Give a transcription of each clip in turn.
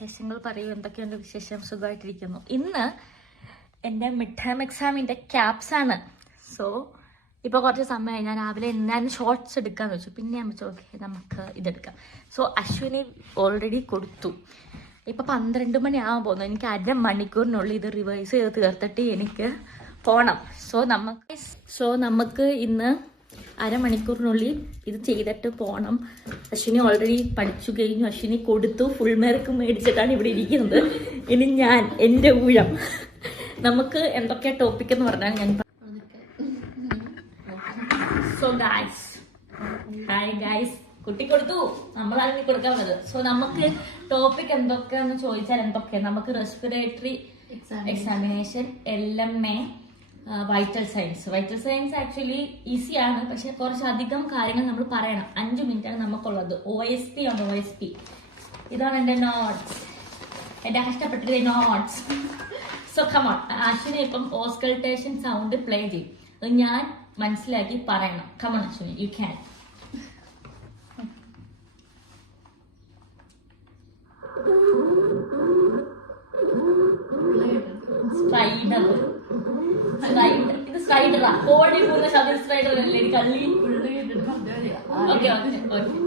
വിശേഷങ്ങൾ പറയൂ. എന്തൊക്കെയുണ്ട് വിശേഷം? സുഖമായിട്ടിരിക്കുന്നു. ഇന്ന് എൻ്റെ മിഡ് ടേം എക്സാമിൻ്റെ ക്യാപ്സ് ആണ്. സോ ഇപ്പോൾ കുറച്ച് സമയമായി. ഞാൻ ഷോർട്സ് എടുക്കാന്ന് വെച്ചു. പിന്നെ ഞാൻ വെച്ചു ഓക്കെ നമുക്ക് ഇതെടുക്കാം. സോ അശ്വിനി ഓൾറെഡി കൊടുത്തു. ഇപ്പം 12 മണിയാകാൻ പോകുന്നു. എനിക്ക് 1/2 മണിക്കൂറിനുള്ളിൽ ഇത് റിവൈസ് ചെയ്ത് തീർത്തിട്ട് എനിക്ക് പോകണം. സോ നമുക്ക് ഇന്ന് 1/2 മണിക്കൂറിനുള്ളിൽ ഇത് ചെയ്തിട്ട് പോകണം. അശ്വിനി ഓൾറെഡി പഠിച്ചു കഴിഞ്ഞു. അശ്വിനി കൊടുത്തു. ഫുൾ മാർക്ക് മേടിച്ചിട്ടാണ് ഇവിടെ ഇരിക്കുന്നത്. ഇനി ഞാൻ എൻ്റെ ഊഴം. നമുക്ക് എന്തൊക്കെ ടോപ്പിക് എന്ന് പറഞ്ഞാൽ ഞാൻ സോ ഗൈസ് ഹായ് ഗൈസ്, കുട്ടി കൊടുത്തു, നമ്മളാണെങ്കിൽ കൊടുക്കാൻ പറ്റും. സോ നമുക്ക് ടോപ്പിക് എന്തൊക്കെയാന്ന് ചോദിച്ചാൽ എന്തൊക്കെയാണ് നമുക്ക് respiratory examination, LMA, vital science actually ഈസിയാണ്. പക്ഷെ കുറച്ചധികം കാര്യങ്ങൾ നമ്മൾ പറയണം. 5 മിനിറ്റാണ് നമുക്കുള്ളത്. OSP ആണ്. OSP ഇതാണ് എൻ്റെ നോട്ട്സ്, എൻ്റെ കഷ്ടപ്പെട്ടത് നോട്ട്സ്. സോ കമോൺ, അശ്വിനി ഇപ്പം ഓസ്കൾട്ടേഷൻ സൗണ്ട് പ്ലേ ചെയ്യും. അത് ഞാൻ മനസ്സിലാക്കി പറയണം. Come on Ashwini, you can. ഇത് സ്ലൈഡറാ. കോഴി പോകുന്ന ശബ്ദം സ്ലൈഡർ അല്ലേ? കള്ളി. Okay okay okay.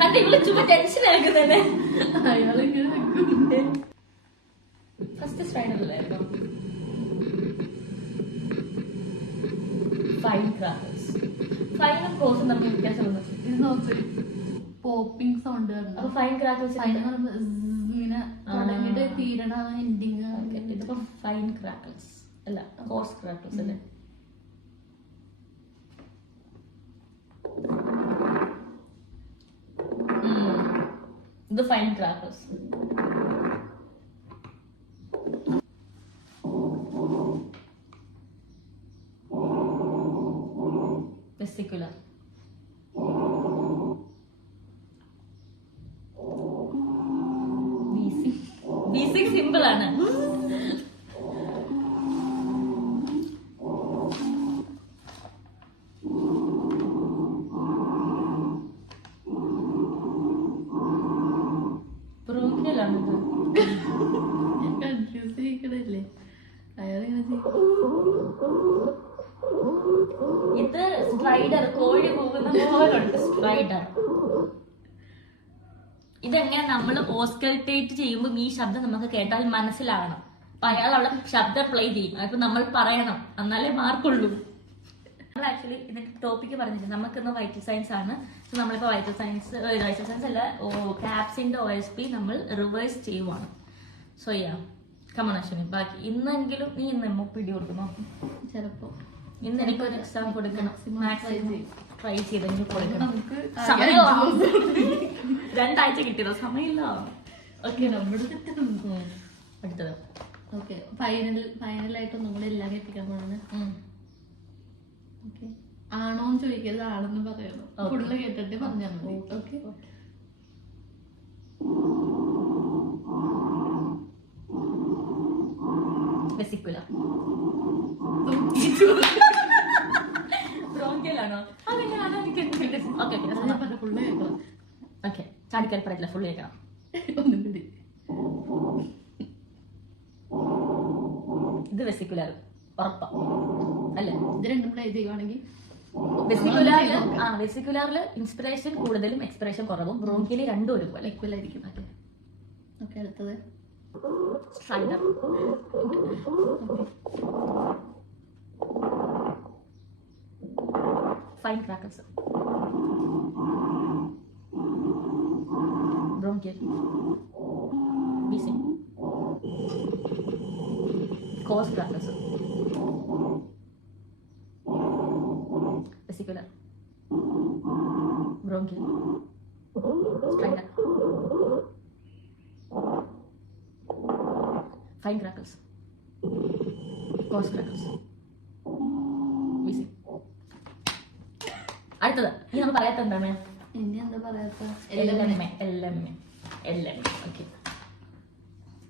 കണ്ടിവിടെ ചുമ്മാ ടെൻഷൻ ആക്കുന്നല്ലേ? ഫസ്റ്റ് സ്ലൈഡറിലായിരുന്നു. Fine crackers. ഫൈനും ക്രോസും തമ്മിൽ വ്യത്യാസം ഇത് നോക്ക്. Popping sound. അപ്പൊ ഫൈൻ ക്രാക്കേഴ്സ് ഇങ്ങനെ തുടങ്ങിയിട്ട് തീരണ എൻഡിങ്. ഇതിപ്പോ ഫൈൻ ക്രാക്കേഴ്സ് അല്ല, കോഴ്സ് ക്രാക്കേഴ്സ് അല്ലേ? ഇത് fine crackers. Vesicular. B6 simple ആണ്. ഇത് സ്ട്രൈഡർ, കോഴി പോകുന്ന പോലുണ്ട് സ്ട്രൈഡർ. ഇതെങ്ങനെ നമ്മൾ ഓസ്കൾട്ടേറ്റ് ചെയ്യുമ്പോൾ ഈ ശബ്ദം നമുക്ക് കേട്ടാൽ മനസ്സിലാവണം. അപ്പൊ അയാൾ അവിടെ ശബ്ദം പ്ലേ ചെയ്യും. അപ്പൊ നമ്മൾ പറയണം, എന്നാലേ മാർക്കുള്ളൂ. നമ്മൾ ആക്ച്വലി ഇതിന്റെ ടോപ്പിക്ക് പറഞ്ഞിട്ടുണ്ട്. നമുക്കിന്ന് വൈറ്റൽ സയൻസ് ആണ്. സോ നമ്മളിപ്പോ വൈറ്റൽ സയൻസ് അല്ല, ക്യാപ്സിന്റെ OSP നമ്മൾ റിവേഴ്സ് ചെയ്യുവാണ്. സോ യാ കമോൺ അശ്വിനി, ബാക്കി ഇന്നെങ്കിലും നീ ഇന്ന് പിടി കൊടുക്കുന്നോ? ചിലപ്പോ ഇന്ന് എനിക്കൊരു എക്സാം കൊടുക്കണം. മാക്സിമം ട്രൈ ചെയ്തെങ്കിൽ കൊടുക്കണം. 2 ആഴ്ച കിട്ടിയതോ? സമയമില്ല. ഓക്കെ, അടുത്തത് ഓക്കെ. ഫൈനലായിട്ട് ഒന്നും കൂടെ എല്ലാം എത്തിക്കാൻ പോണെന്ന്. ഓക്കെ, ആണോന്ന് ചോദിക്കരുത്, ആണെന്ന് പറയണം. ഫുള്ള് കേട്ടിട്ട് പറഞ്ഞാൽ മതി. ഓക്കെ. വെസിക്കുലർ. ബ്രോങ്കിയലാണോ? അതെങ്ങനെയാണോ? ഓക്കെ, ചാടിക്കാൻ പറയില്ല, ഫുള്ള് കേൾക്കണം. ഒന്നും കൂടി. ഇത് വെസിക്കുലർ ഉറപ്പാ അല്ലേ? ഇത് രണ്ടും പ്ലേ ചെയ്യുവാണെങ്കിൽ വെസിക്കുലറില് ഇൻസ്പിറേഷൻ കൂടുതലും എക്സ്പിറേഷൻ കുറവും. ബ്രോങ്കിയലി രണ്ടും ഒരുപോലെ ഈക്വൽ ആയിരിക്കും. ഓക്കെ, അടുത്തത് strider. Fine crackers. Bronchial. B6 course crackers. Vesicular. Bronchial. Strider. Fine crackers. Course crackers. B6. അടുത്തത് ഇനി നമ്മൾ പറയാത്ത എന്താണ്? ഇനി എന്താ പറയാത്ത? LMA. ഓക്കെ,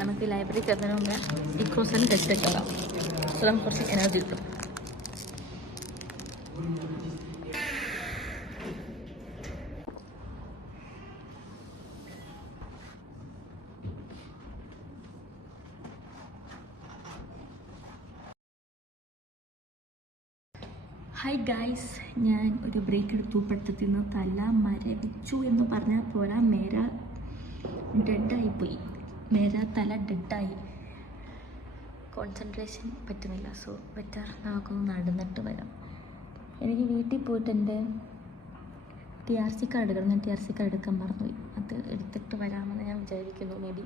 നമുക്ക് ലൈബ്രറി കയറുന്നതിന് മുമ്പേ ഡിക്കോസൻ ടെസ്റ്റ് കയറാം. സോ നമുക്ക് കുറച്ച് എനർജി കിട്ടും. ഹായ് ഗായ്സ്, ഞാൻ ഒരു ബ്രേക്ക് എടുത്തു. പഠിത്തത്തിൽ നിന്ന് തല മരവിച്ചു എന്ന് പറഞ്ഞാൽ പോരാ, മേര ഡെഡായിപ്പോയി. മേര തല ഡെഡായി, കോൺസെൻട്രേഷൻ പറ്റുന്നില്ല. സോ ബെറ്റർ നമുക്കൊന്ന് നടന്നിട്ട് വരാം. എനിക്ക് വീട്ടിൽ പോയിട്ട് എൻ്റെ TRC കാർഡ് എടുക്കണം. ഞാൻ TRC കാർഡ് എടുക്കാൻ മറന്നുപോയി. അത് എടുത്തിട്ട് വരാമെന്ന് ഞാൻ വിചാരിക്കുന്നു. മേ ബി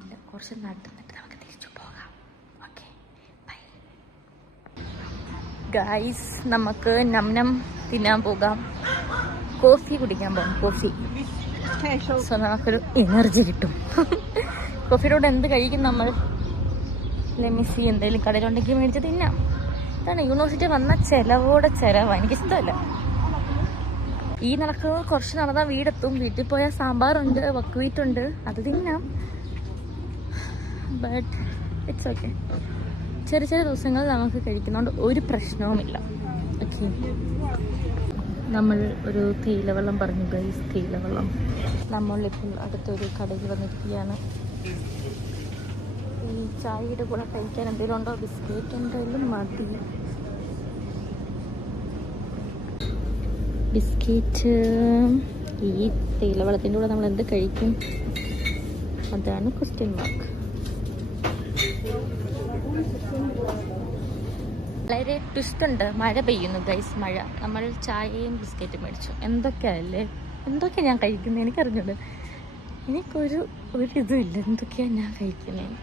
ഇല്ല, കുറച്ച് നടന്നിട്ട് നമുക്ക് തിരിച്ചു പോകാം. Okay, bye guys. നമുക്ക് നംനം തിന്നാൻ പോകാം, കോഫി കുടിക്കാൻ പോകാം. കോഫി, സോ നമുക്കൊരു എനർജി കിട്ടും. കോഫിയുടെ കൂടെ എന്ത് കഴിക്കും നമ്മൾ? ലെമിസി എന്തെങ്കിലും കടയിലുണ്ടെങ്കിൽ മേടിച്ച് തിന്നാം. ഇതാണ് യൂണിവേഴ്സിറ്റി വന്ന ചിലവോടെ ചിലവാണ്. എനിക്കിഷ്ടമല്ല. ഈ നടക്കുന്നത് കുറച്ച് നടന്നാൽ വീടെത്തും. വീട്ടിൽ പോയാൽ സാമ്പാറുണ്ട്, വക്വീറ്റുണ്ട്, അത് തിന്നാം. But it's okay. ചെറിയ ചെറിയ ദിവസങ്ങൾ നമുക്ക് കഴിക്കുന്നതുകൊണ്ട് ഒരു പ്രശ്നവുമില്ല. ഓക്കെ, നമ്മൾ ഒരു തേയിലവെള്ളം പറഞ്ഞു ഗൈസ്. തേയിലവെള്ളം. നമ്മളിപ്പോൾ അടുത്തൊരു കടയിൽ വന്നിരിക്കുകയാണ്. ഈ ചായയുടെ കൂടെ കഴിക്കാൻ എന്തെങ്കിലും ഉണ്ടോ? ബിസ്ക്കറ്റ് എന്തെങ്കിലും മതി. ബിസ്ക്കറ്റ്. ഈ തേയിലവെള്ളത്തിൻ്റെ കൂടെ നമ്മൾ എന്ത് കഴിക്കും? അതാണ് ക്വസ്റ്റ്യൻ മാർക്ക്. വളരെ ട്വിസ്റ്റ് ഉണ്ട്. മഴ പെയ്യുന്നു ഗൈസ്, മഴ. നമ്മൾ ചായയും ബിസ്ക്കറ്റും മേടിച്ചു. എന്തൊക്കെയല്ലേ, എന്തൊക്കെയാണ് ഞാൻ കഴിക്കുന്നത് എനിക്കറിഞ്ഞൂടെ. എനിക്കൊരു ഇതും ഇല്ല എന്തൊക്കെയാണ് ഞാൻ കഴിക്കുന്നത്.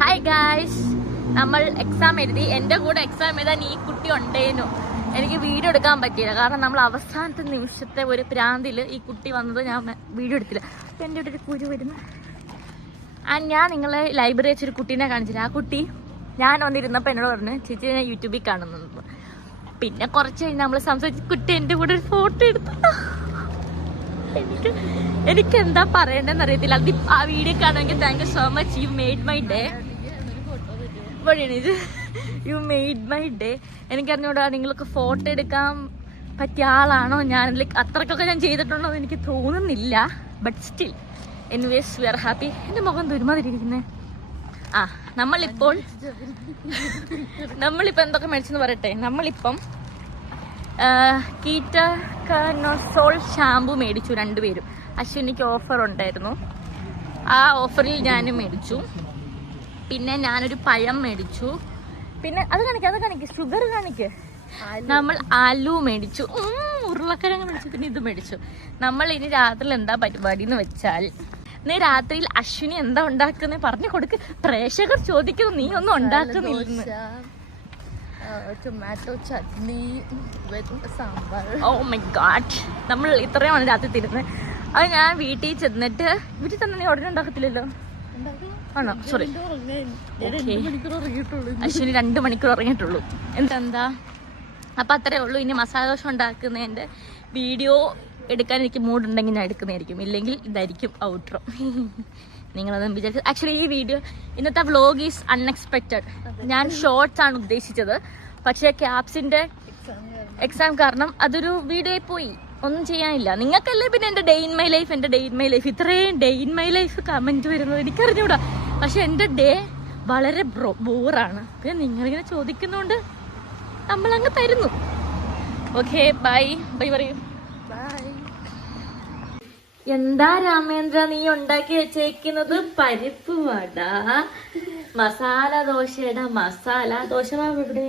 ഹായ് ഗായ്സ്, നമ്മൾ എക്സാം എഴുതി. എൻ്റെ കൂടെ എക്സാം എഴുതാൻ ഈ കുട്ടി ഉണ്ടേനു. എനിക്ക് വീഡിയോ എടുക്കാൻ പറ്റിയില്ല, കാരണം നമ്മൾ അവസാനത്തെ നിമിഷത്തെ ഒരു പ്രാന്തിൽ ഈ കുട്ടി വന്നത് ഞാൻ വീഡിയോ എടുത്തില്ല. അപ്പം എൻ്റെ ഇവിടെ ഒരു കുരു വരുന്നു. ആൻഡ് ഞാൻ നിങ്ങളെ ലൈബ്രറി വെച്ചൊരു കുട്ടീനെ കാണിച്ചില്ല. ആ കുട്ടി ഞാൻ വന്നിരുന്നപ്പോൾ എന്നോട് പറഞ്ഞു, ചേച്ചി ഞാൻ യൂട്യൂബിൽ കാണുന്നു. പിന്നെ കുറച്ച് കഴിഞ്ഞ് നമ്മൾ സംസാരിച്ച് കുട്ടി എൻ്റെ കൂടെ ഒരു ഫോട്ടോ എടുത്തു. എനിക്ക് എന്താ പറയണ്ടെന്ന് അറിയത്തില്ല. അത് ആ വീഡിയോ കാണുമെങ്കിൽ thank you so much. You made my day. You made my day. എനിക്കറിഞ്ഞൂടാ നിങ്ങൾക്ക് ഫോട്ടോ എടുക്കാൻ പറ്റിയ ആളാണോ ഞാൻ. ലൈക്ക് അത്രക്കൊക്കെ ഞാൻ ചെയ്തിട്ടുണ്ടോ എന്ന് എനിക്ക് തോന്നുന്നില്ല. But still anyways V are happy. എൻ്റെ മുഖം തുരുമാതിരിക്കുന്നത്. ആ നമ്മളിപ്പോൾ എന്തൊക്കെ മേടിച്ചെന്ന് പറയട്ടെ. നമ്മളിപ്പം കീറ്റകനോസോൾ ഷാമ്പു മേടിച്ചു രണ്ടുപേരും. അശ്വിനിക്ക് ഓഫർ ഉണ്ടായിരുന്നു, ആ ഓഫറിൽ ഞാനും മേടിച്ചു. പിന്നെ ഞാനൊരു പഴം മേടിച്ചു. പിന്നെ അത് കാണിക്ക് ഷുഗർ കാണിക്ക്. നമ്മൾ ആലു മേടിച്ചു, ഉരുളക്കിഴങ്ങ് മേടിച്ചു, പിന്നെ ഇത് മേടിച്ചു. നമ്മൾ ഇനി രാത്രിയിൽ എന്താ പരിപാടി എന്ന് വെച്ചാൽ, ഇന്ന് രാത്രിയിൽ അശ്വിനി എന്താ ഉണ്ടാക്കുന്നത് പറഞ്ഞു കൊടുക്ക്. പ്രേക്ഷകർ ചോദിക്കുന്നു നീ ഒന്നും ഉണ്ടാക്കുന്നില്ലെന്ന്. Tomato chutney sambar. Oh my god, നമ്മൾ ഇത്രയുമാണ് രാത്രി തരുന്നത്. അത് ഞാൻ വീട്ടിൽ ചെന്നിട്ട് വീട്ടിൽ തന്നെ നീ ഉടനെ ഉണ്ടാക്കത്തില്ലല്ലോ. ആണോ? സോറി, അശ്വിനി 2 മണിക്കൂർ ഉറങ്ങിയിട്ടുള്ളൂ. എന്താ അപ്പം അത്രേ ഉള്ളൂ. ഇനി മസാല ദോശ ഉണ്ടാക്കുന്നതിൻ്റെ വീഡിയോ എടുക്കാൻ എനിക്ക് മൂഡുണ്ടെങ്കിൽ ഞാൻ എടുക്കുന്നതായിരിക്കും, ഇല്ലെങ്കിൽ ഇതായിരിക്കും ഔട്ട്രോ. നിങ്ങളതൊന്നും വിചാരിച്ചു. ആക്ച്വലി ഈ വീഡിയോ ഇന്നത്തെ വ്ലോഗ് ഈസ് അൺഎക്സ്പെക്റ്റഡ്. ഞാൻ ഷോർട്സ് ആണ് ഉദ്ദേശിച്ചത്, പക്ഷേ ക്യാപ്സിൻ്റെ എക്സാം കാരണം അതൊരു വീഡിയോ പോയി. ഒന്നും ചെയ്യാനില്ല. നിങ്ങൾക്കല്ലേ പിന്നെ എൻ്റെ ഡേ ഇൻ മൈ ലൈഫ് ഇത്രയും day in my life comment വരുന്നത് എനിക്കറിഞ്ഞൂടാ. പക്ഷെ എൻ്റെ ഡേ വളരെ ബോറാണ്. പിന്നെ നിങ്ങളിങ്ങനെ ചോദിക്കുന്നതുകൊണ്ട് നമ്മളങ്ങ് തരുന്നു. ഓക്കെ, ബൈ പറയൂ. എന്താ രാമേന്ദ്ര നീ ഉണ്ടാക്കി വെച്ചേക്കുന്നത്? പരിപ്പ് വട, മസാല ദോശയുടെ മസാല. ദോശമാവ് ഇവിടെ,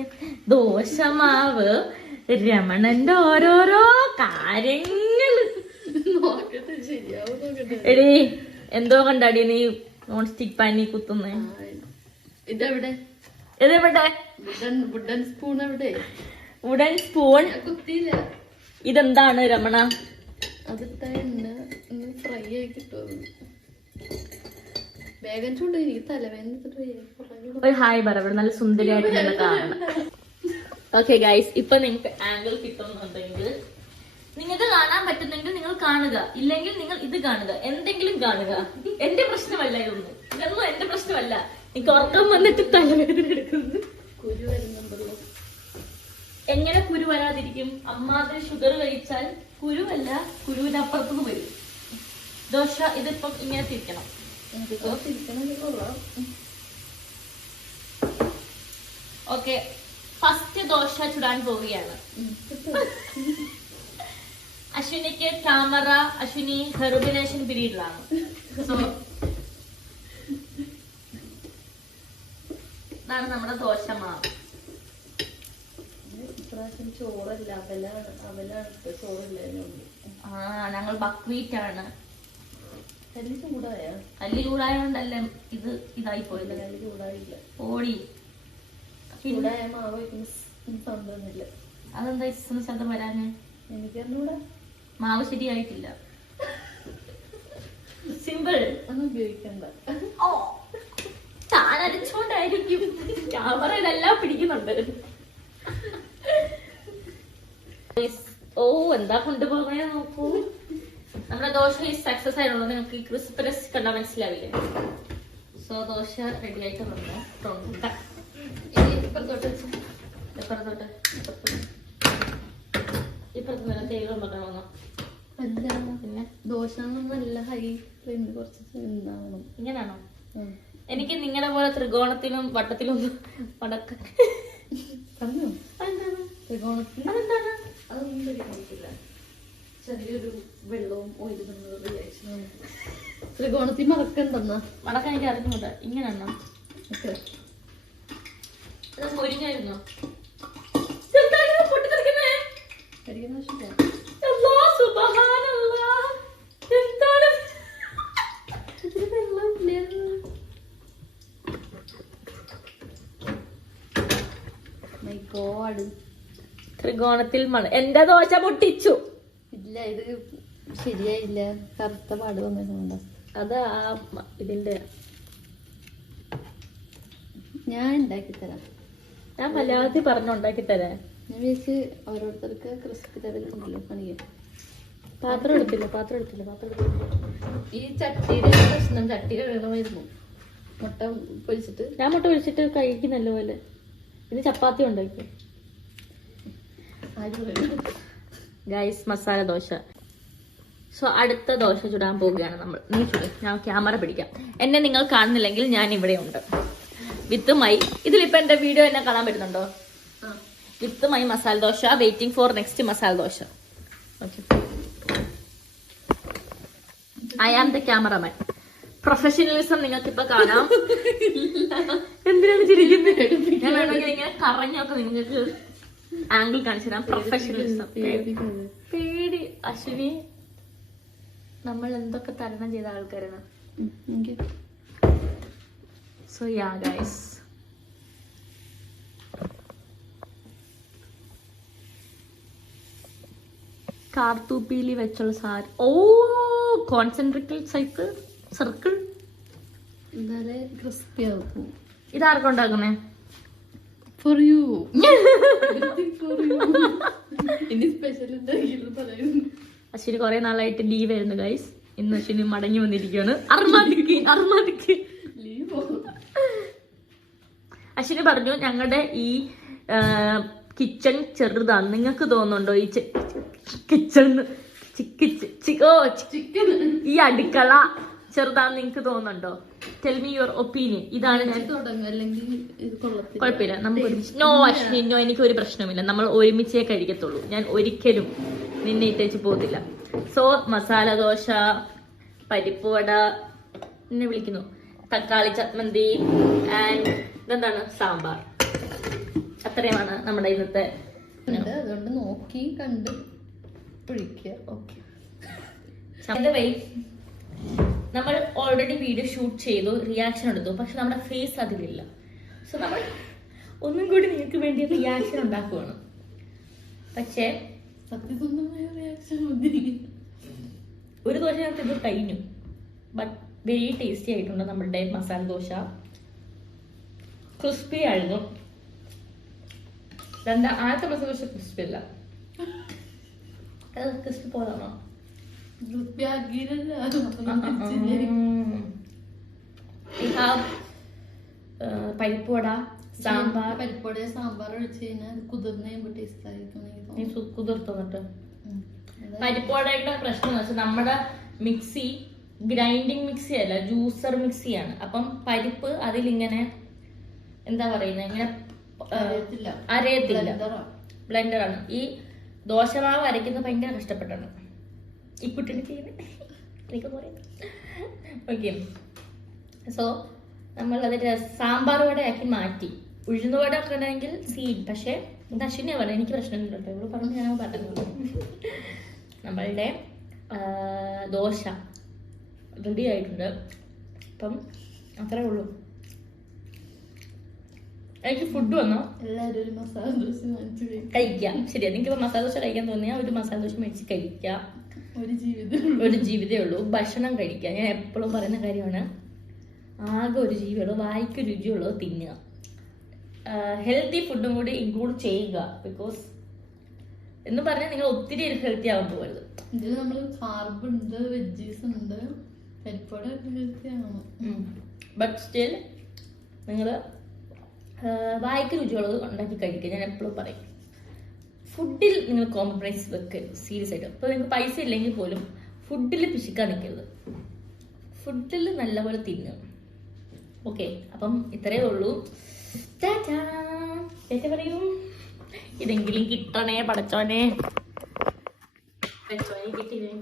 ദോശമാവ്, രമണന്റെ ഓരോരോ കാര്യങ്ങള്. എടീ എന്തോ കണ്ടാടി നീ നോൺ സ്റ്റിക് പാനി കുത്തുന്നേ? ഇതെവിടെ? വുഡൻ സ്പൂൺ എവിടെ? വുഡൻ സ്പൂൺ ഇതെന്താണ് രമണ? അതിട്ട് ഫ്രൈ ആയി കിട്ടും. വേഗം ചൂട്. എനിക്ക് തലവേദന. ഒരു ഹായ് പറ, നല്ല സുന്ദരിയായിട്ട് നിങ്ങൾ കാണണം. ഓക്കെ ഗൈസ്, ഇപ്പൊ നിങ്ങൾക്ക് ആംഗിൾ കിട്ടുന്നുണ്ടെങ്കിൽ, നിങ്ങൾക്ക് കാണാൻ പറ്റുന്നെങ്കിൽ നിങ്ങൾ കാണുക, ഇല്ലെങ്കിൽ നിങ്ങൾ ഇത് കാണുക, എന്തെങ്കിലും കാണുക. എന്റെ പ്രശ്നമല്ല ഇതൊന്നും, ഇതൊന്നും എന്റെ പ്രശ്നമല്ല. എനിക്ക് ഉറക്കം വന്നിട്ട് തലവേദന എടുക്കുന്നു. കുരു വരുന്നുണ്ടല്ലോ. എങ്ങനെ കുരു വരാതിരിക്കും? അമ്മാതിരി ഷുഗർ കഴിച്ചാൽ കുരുവല്ല, കുരുവിനപ്പുറത്തുനിന്ന് വരും. ദോശ ഇതിപ്പം ഇങ്ങനെ തിരിക്കണം. ഓക്കെ, ഫസ്റ്റ് ദോശ ചുടാൻ പോവുകയാണ്. അശ്വിനിക്ക് ക്യാമറ, അശ്വിനി ഹെർബിനേഷൻ പീരീഡിലാണ്. സോ ഇതാണ് നമ്മുടെ ദോശ മാവ്. ചോറല്ല, അവലാണ് ചോറില്ല. ഞങ്ങൾ ബക്വീറ്റ് ആണ്. കല്ല് ചൂടായോണ്ടല്ലേ ഇത് ഇതായി പോയത്. കല്ല് ചൂടായില്ല. ഓടി ചൂടായ മാവ് സ്വന്തമൊന്നുമില്ല. അതെന്താ ഇഷ്ടം ശബ്ദം വരാന്? എനിക്കറിഞ്ഞൂടാ. മാവ് ശരിയായിട്ടില്ല. സിമ്പിൾ. ഒന്നും ഉപയോഗിക്കണ്ട. ഓ, താൻ അരച്ചോണ്ടായിരിക്കും. ക്യാമറയിലെല്ലാം പിടിക്കുന്നുണ്ട്. ഓ, എന്താ കൊണ്ടുപോകണേ നോക്കൂ. നമ്മുടെ ദോശ ഈ സക്സസ് ആയിട്ടുള്ളത് നിങ്ങൾക്ക് ക്രിസ്പനെസ് കണ്ടാൽ മനസ്സിലാവില്ലേ. സോ ദോശ റെഡി ആയിട്ട് വന്നു. ഇപ്പുറത്ത് നല്ല തേയില വെക്കണമെന്നോ? അല്ല, പിന്നെ ദോശ നല്ല ഹൈ ഫ്ലെയിമിൽ കുറച്ച് ഉണ്ടാവണം. ഇങ്ങനാണോ? എനിക്ക് നിങ്ങളുടെ പോലെ ത്രികോണത്തിലും വട്ടത്തിലും വടക്ക പറഞ്ഞോ. ത്രികോണത്തിൽ അതെന്താണ്? അതൊന്നും കഴിക്കില്ല. ചെറിയൊരു വെള്ളവും ഓയിലും റിയാക്ഷൻ. ത്രികോണത്തിൽ മറക്കണ്ടെന്നാ. വടക്ക എനിക്ക് അറിഞ്ഞൂടാ. ഇങ്ങനെയാണോ? മൊരിഞ്ഞായിരുന്നോ? ത്രികോണത്തിൽ എന്റെ ദോശ പൊട്ടിച്ചു. ഇല്ല, ഇത് ശരിയായില്ല. കറുത്ത പാട് വന്നിട്ടുണ്ടോ? അത് ആ ഇതിന്റെ ഞാൻ ഉണ്ടാക്കി തരാം. ഞാൻ മലയാളത്തിൽ പറഞ്ഞുണ്ടാക്കി തരാം. ഞാൻ വിചാരിച്ച് ഓരോരുത്തർക്ക് ക്രിസ്പി ലെവലുണ്ടല്ലോ കാണിക്കാം. പാത്രം എടുത്തില്ല. ഈ ചട്ടിയുടെ പ്രശ്നം, ചട്ടിയുടെ വേണമായിരുന്നു. മുട്ട പൊരിച്ചിട്ട് ഞാൻ മുട്ട പൊരിച്ചിട്ട് കഴിക്കുന്നല്ലോ പോലെ. പിന്നെ ചപ്പാത്തി ഉണ്ടാക്കി. ഗൈസ്, മസാല ദോശ. സോ അടുത്ത ദോശ ചുടാൻ പോവുകയാണ് നമ്മൾ. നീ ചുടും, ഞാൻ ക്യാമറ പിടിക്കാം. എന്നെ നിങ്ങൾ കാണുന്നില്ലെങ്കിൽ ഞാൻ ഇവിടെ ഉണ്ട്. വിത്ത് മൈ, ഇതിലിപ്പോ എന്റെ വീഡിയോ എന്നെ കാണാൻ പറ്റുന്നുണ്ടോ? With my masala dosa. Waiting for next masala dosa. Okay, I am the cameraman. Professionalism നിങ്ങൾക്ക് ഇപ്പൊ കാണാം. എന്തിനാണ് ചിരിക്കുന്നത്? ഞാൻ വേണമെങ്കിൽ ഇങ്ങനെ കറഞ്ഞൊക്കെ നിങ്ങൾക്ക് ആംഗിൾ കാണിച്ചു തരാം. പ്രൊഫഷണലിസം. പേടി അശ്വിനി, നമ്മൾ എന്തൊക്കെ തരണം ചെയ്ത ആൾക്കാരാണ്. സോ യാ ഗൈസ്, കാർത്തൂപ്പിയിൽ വെച്ചുള്ള sari. Oh, concentrical circle. Crispy ആവും. ഇതാർക്കും ഉണ്ടാക്കുന്നേ? For you. ഇനി സ്പെഷ്യൽ എന്തെങ്കിലും പറയുന്നു. അശ്വിനി കുറെ നാളായിട്ട് ലീവ് ആയിരുന്നു ഗൈസ്. ഇന്ന് അശ്വിനി മടങ്ങി വന്നിരിക്കുകയാണ്. അർമാദിക്ക് ലീവോ? അശ്വിനി പറഞ്ഞു ഞങ്ങളുടെ ഈ കിച്ചൺ ചെറുതാണ്. നിങ്ങൾക്ക് തോന്നുന്നുണ്ടോ ഈ കിച്ചൺ ഈ അടുക്കള ചെറുതാണെന്ന് നിങ്ങൾക്ക് തോന്നുന്നുണ്ടോ? Tell me your opinion. ഇതാണ് ഞാൻ. കുഴപ്പമില്ല, നമുക്ക് ഒരുമിച്ച്. നോ അശ്വിനി, നോ, എനിക്ക് ഒരു പ്രശ്നമില്ല. നമ്മൾ ഒരുമിച്ചേ കഴിക്കത്തുള്ളൂ. ഞാൻ ഒരിക്കലും നിന്നെ ഇട്ടേച്ച് പോകത്തില്ല. സോ മസാല ദോശ, പരിപ്പ് വട, എന്നെ വിളിക്കുന്നു, തക്കാളി ചമ്മന്തി ആൻഡ് ഇതെന്താണ്, സാമ്പാർ. അത്രയുമാണ് നമ്മുടെ ഇന്നത്തെ. അതുകൊണ്ട് നോക്കി കണ്ട് പിടിക്കുക. ഓക്കെ, നമ്മൾ ഓൾറെഡി വീഡിയോ ഷൂട്ട് ചെയ്തു, റിയാക്ഷൻ എടുത്തു, പക്ഷെ നമ്മുടെ ഫേസ് അതിലില്ല. സോ നമ്മൾ ഒന്നും കൂടി നിങ്ങൾക്ക് വേണ്ടി റിയാക്ഷൻ ഉണ്ടാക്കുവാണ്. പക്ഷേ സത്യസന്ധമായ റിയാക്ഷൻ മതി. ഒരു ദോശ ഞാൻ ഇത് കഴിഞ്ഞു. ബട്ട് വെരി ടേസ്റ്റി ആയിട്ടുണ്ട് നമ്മളുടെ മസാല ദോശ. ക്രിസ്പി ആയിരുന്നു. ആദ്യത്തെ മസാല ദോശ ക്രിസ്പി അല്ല, അത് ക്രിസ്പി പോലാണോ? ക്രിസ്പി ആക്കിയിട്ടല്ല. പരിപ്പ് വട, സാമ്പാർ. പരിപ്പോടെ സാമ്പാർ ഒഴിച്ച് കഴിഞ്ഞാൽ കുതിർന്ന് കഴിയുമ്പോൾ ടേസ്റ്റ് ആയിരിക്കും. കുതിർത്തോ എന്നിട്ട്? പരിപ്പോടയുടെ പ്രശ്നം എന്ന് വെച്ചാൽ നമ്മുടെ മിക്സി ഗ്രൈൻഡിങ് മിക്സി അല്ല, ജ്യൂസർ മിക്സിയാണ്. അപ്പം പരിപ്പ് അതിലിങ്ങനെ എന്താ പറയുന്നത്, ഇങ്ങനെ അരയത്തില്ല, ബ്ലെൻഡറാണ്. ഈ ദോശമാവ് അരയ്ക്കുന്നത് ഭയങ്കര കഷ്ടപ്പെട്ടാണ് ഈ കുട്ടിനെ ചെയ്യുന്നത്. എനിക്ക് പറയുന്നത് ഓക്കെ. സോ നമ്മൾ അതിന്റെ സാമ്പാർ വടയാക്കി മാറ്റി. ഉഴുന്ന് വട ഒക്കെ ഉണ്ടെങ്കിൽ സീൻ. പക്ഷെ ഇത് അശ്വിനിയാ പറഞ്ഞത്, എനിക്ക് പ്രശ്നമൊന്നും കേട്ടോ. ഇവിടെ പറഞ്ഞു ഞാൻ പറഞ്ഞത്. നമ്മളുടെ ദോശ റെഡി ആയിട്ടുണ്ട്. അപ്പം അത്രേ ഉള്ളൂ. എനിക്ക് ഫുഡ് വന്നോ? എല്ലാവരും ഒരു മസാല ദോശ കഴിക്കാം. ശരിയാ, നിങ്ങൾക്ക് മസാല ദോശ കഴിക്കാൻ തോന്നിയാൽ ഒരു മസാല ദോശ മേടിച്ച് കഴിക്കാം. ഒരു ജീവിതമേ ഉള്ളൂ. ഭക്ഷണം കഴിക്കുക, ഞാൻ എപ്പോഴും പറയുന്ന കാര്യമാണ്. ആകെ ഒരു ജീവിയുള്ളൂ, വായിക്ക് രുചിയുള്ളത് തിന്നുക. ഹെൽത്തി ഫുഡും കൂടി ഇൻക്ലൂഡ് ചെയ്യുക. ബിക്കോസ് എന്ന് പറഞ്ഞാൽ നിങ്ങൾ ഒത്തിരി ഹെൽത്തി ആവാൻ പോകരുത്. ഇതിൽ നമ്മൾ കാർബ് ഉണ്ട്, വെജീസ് ഉണ്ട്, പരിപ്പോടെ ഹെൽത്തി ആണ്. ബട്ട് സ്റ്റിൽ നിങ്ങൾ വായിക്ക് രുചിയുള്ളത് ഉണ്ടാക്കി കഴിക്കുക. ഞാൻ എപ്പോഴും പറയും, ഫുഡിൽ നിങ്ങൾ കോംപ്രമൈസ് വെക്കരുത് സീരിയസ് ആയിട്ട്. ഇപ്പൊ നിങ്ങൾക്ക് പൈസ ഇല്ലെങ്കിൽ പോലും ഫുഡിൽ പിശിക്കാൻ നിൽക്കരുത്. ഫുഡിൽ നല്ലപോലെ തിന്നുക. ഓക്കെ, അപ്പം ഇത്രയേ ഉള്ളൂ. പറയും, ഇതെങ്കിലും കിട്ടണേ പടച്ചോനെ. കിട്ടിയില്ലെങ്കിൽ